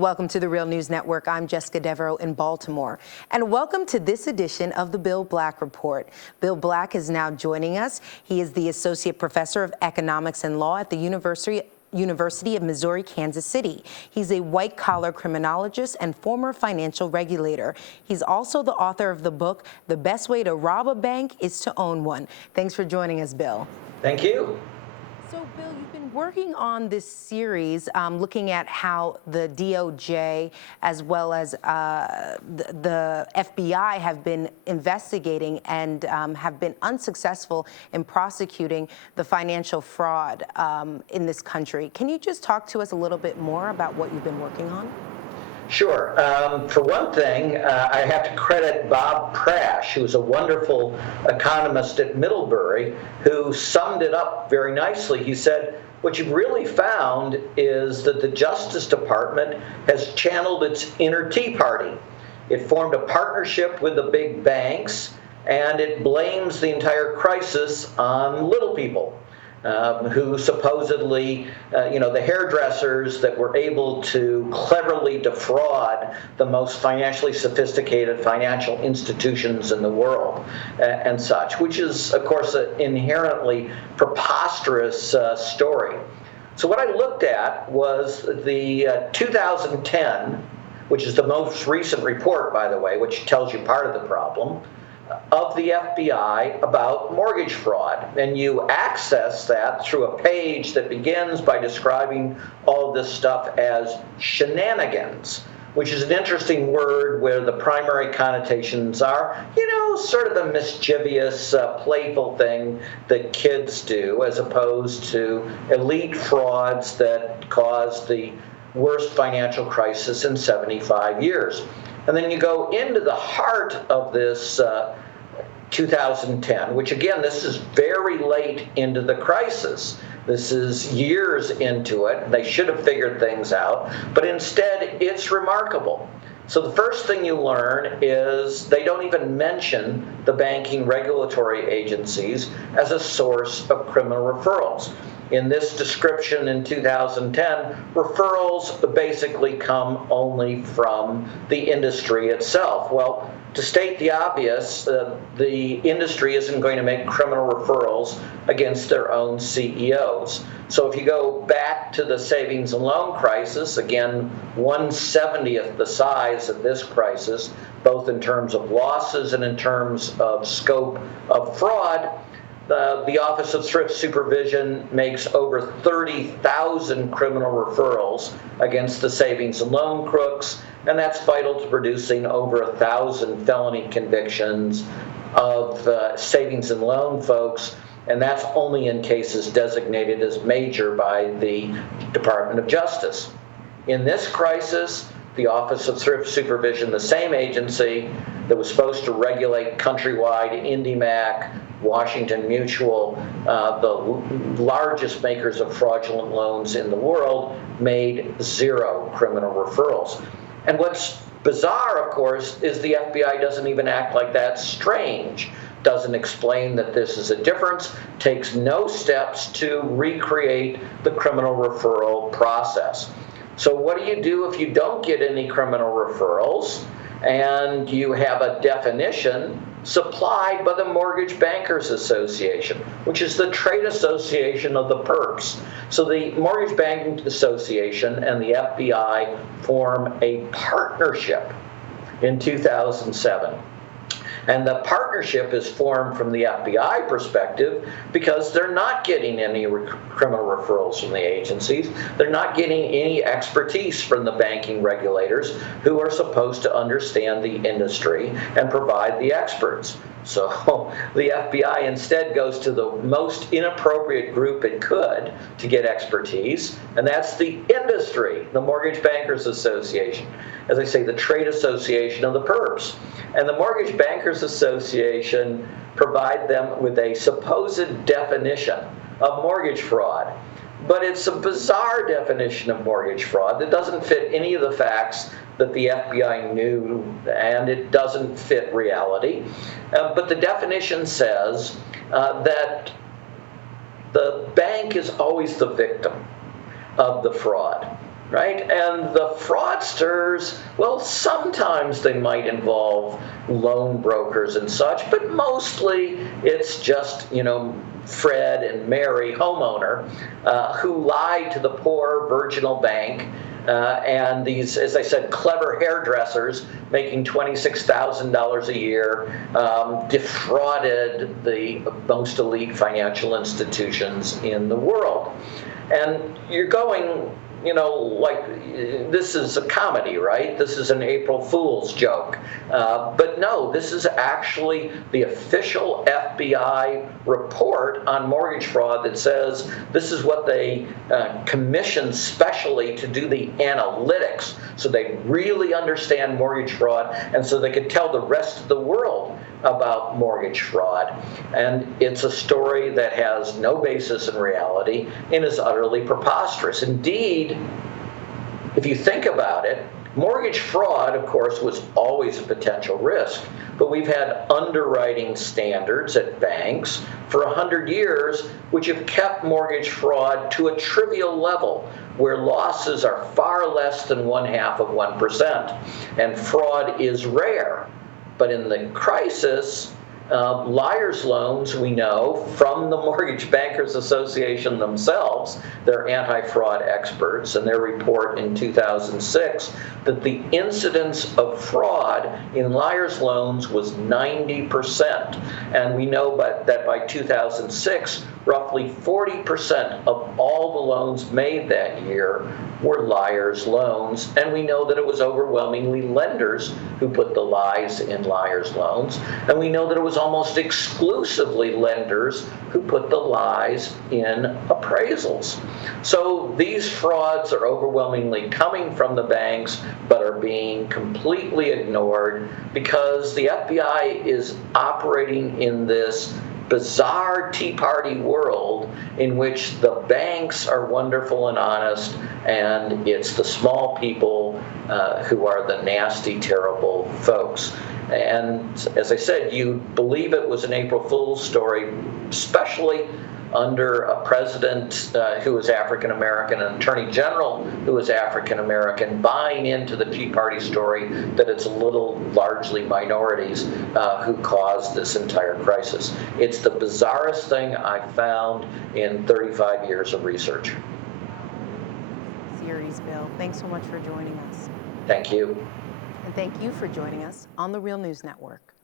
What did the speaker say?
Welcome to the Real News Network. I'm Jessica Devereaux in Baltimore. And welcome to this edition of the Bill Black Report. Bill Black is now joining us. He is the Associate Professor of Economics and Law at the University of Missouri, Kansas City. He's a white-collar criminologist and former financial regulator. He's also the author of the book, The Best Way to Rob a Bank is to Own One. Thanks for joining us, Bill. Thank you. So, Bill, you've been working on this series looking at how the DOJ as well as the FBI have been investigating and have been unsuccessful in prosecuting the financial fraud in this country. Can you just talk to us a little bit more about what you've been working on? Sure. For one thing, I have to credit Bob Prash, who's a wonderful economist at Middlebury, who summed it up very nicely. He said, what you've really found is that the Justice Department has channeled its inner Tea Party. It formed a partnership with the big banks, and it blames the entire crisis on little people. Who supposedly, the hairdressers that were able to cleverly defraud the most financially sophisticated financial institutions in the world and such, which is, of course, an inherently preposterous story. So what I looked at was the 2010, which is the most recent report, by the way, which tells you part of the problem, of the FBI about mortgage fraud. And you access that through a page that begins by describing all of this stuff as shenanigans, which is an interesting word where the primary connotations are, sort of the mischievous, playful thing that kids do, as opposed to elite frauds that caused the worst financial crisis in 75 years. And then you go into the heart of this 2010, which again, this is very late into the crisis. This is years into it. They should have figured things out, but instead it's remarkable. So the first thing you learn is they don't even mention the banking regulatory agencies as a source of criminal referrals. In this description in 2010, referrals basically come only from the industry itself. Well, to state the obvious, the industry isn't going to make criminal referrals against their own CEOs. So if you go back to the savings and loan crisis, again, 1/70th the size of this crisis, both in terms of losses and in terms of scope of fraud, the Office of Thrift Supervision makes over 30,000 criminal referrals against the savings and loan crooks, and that's vital to producing over 1,000 felony convictions of savings and loan folks, and that's only in cases designated as major by the Department of Justice. In this crisis, the Office of Thrift Supervision, the same agency that was supposed to regulate Countrywide, IndyMac, Washington Mutual, the largest makers of fraudulent loans in the world, made zero criminal referrals. And what's bizarre, of course, is the FBI doesn't even act like that's strange, doesn't explain that this is a difference, takes no steps to recreate the criminal referral process. So what do you do if you don't get any criminal referrals and you have a definition supplied by the Mortgage Bankers Association, which is the trade association of the perps? So the Mortgage Bankers Association and the FBI form a partnership in 2007. And the partnership is formed from the FBI perspective because they're not getting any criminal referrals from the agencies. They're not getting any expertise from the banking regulators who are supposed to understand the industry and provide the experts. So the FBI instead goes to the most inappropriate group it could to get expertise, and that's the industry, the Mortgage Bankers Association. As I say, the trade association of the perps. And the Mortgage Bankers Association provide them with a supposed definition of mortgage fraud. But it's a bizarre definition of mortgage fraud that doesn't fit any of the facts that the FBI knew, and it doesn't fit reality. But the definition says that the bank is always the victim of the fraud. right? And the fraudsters, well, sometimes they might involve loan brokers and such, but mostly it's just, Fred and Mary, homeowner, who lied to the poor virginal bank. And these, as I said, clever hairdressers making $26,000 a year defrauded the most elite financial institutions in the world. And you're going, like, this is a comedy, right? This is an April Fool's joke. But no, this is actually the official FBI report on mortgage fraud that says this is what they commissioned specially to do the analytics, so they really understand mortgage fraud and so they could tell the rest of the world about mortgage fraud. And it's a story that has no basis in reality and is utterly preposterous. Indeed, if you think about it, mortgage fraud, of course, was always a potential risk, but we've had underwriting standards at banks for 100 years which have kept mortgage fraud to a trivial level where losses are far less than 0.5%, and fraud is rare. But in the crisis, liar's loans, we know from the Mortgage Bankers Association themselves, they're anti-fraud experts, and their report in 2006, that the incidence of fraud in liar's loans was 90%. And we know that by 2006, roughly 40% of all the loans made that year were liar's loans, and we know that it was overwhelmingly lenders who put the lies in liar's loans, and we know that it was almost exclusively lenders who put the lies in appraisals. So these frauds are overwhelmingly coming from the banks, but are being completely ignored because the FBI is operating in this bizarre Tea Party world in which the banks are wonderful and honest, and it's the small people who are the nasty, terrible folks. And as I said, you believe it was an April Fool's story, especially under a president who is African American, an attorney general who is African American, buying into the Tea Party story that it's largely minorities who caused this entire crisis. It's the bizarrest thing I've found in 35 years of research. Series, Bill. Thanks so much for joining us. Thank you. And thank you for joining us on the Real News Network.